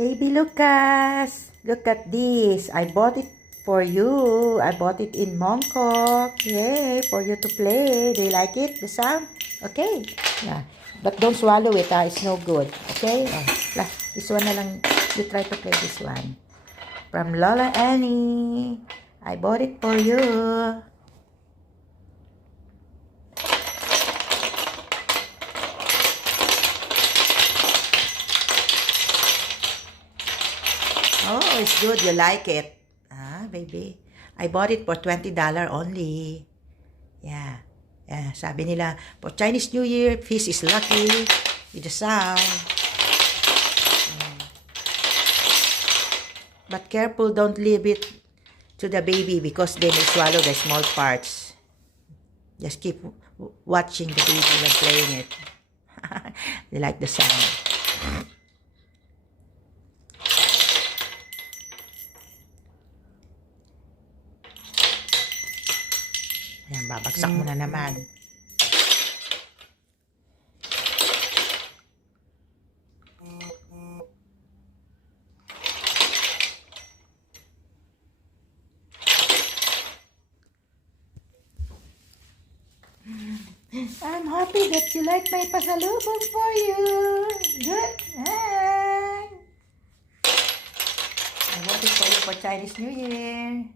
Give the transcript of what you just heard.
Baby Lucas, look at this. I bought it for you. I bought it in Mongkok. Yay, for you to play. Do you like it, the sound? Okay. Yeah. But don't swallow it, it's no good. Okay? This one na lang. You try to play this one. From Lola Annie. I bought it for you. Oh, it's good. You like it. Baby. I bought it for $20 only. Yeah. Sabi nila, for Chinese New Year, fish is lucky with the sound. But careful, don't leave it to the baby because they may swallow the small parts. Just keep watching the baby when playing it. They like the sound. Ayan, babagsak mo na naman. I'm happy that you like my pasalubong for you. Good. I bought it for you for Chinese New Year.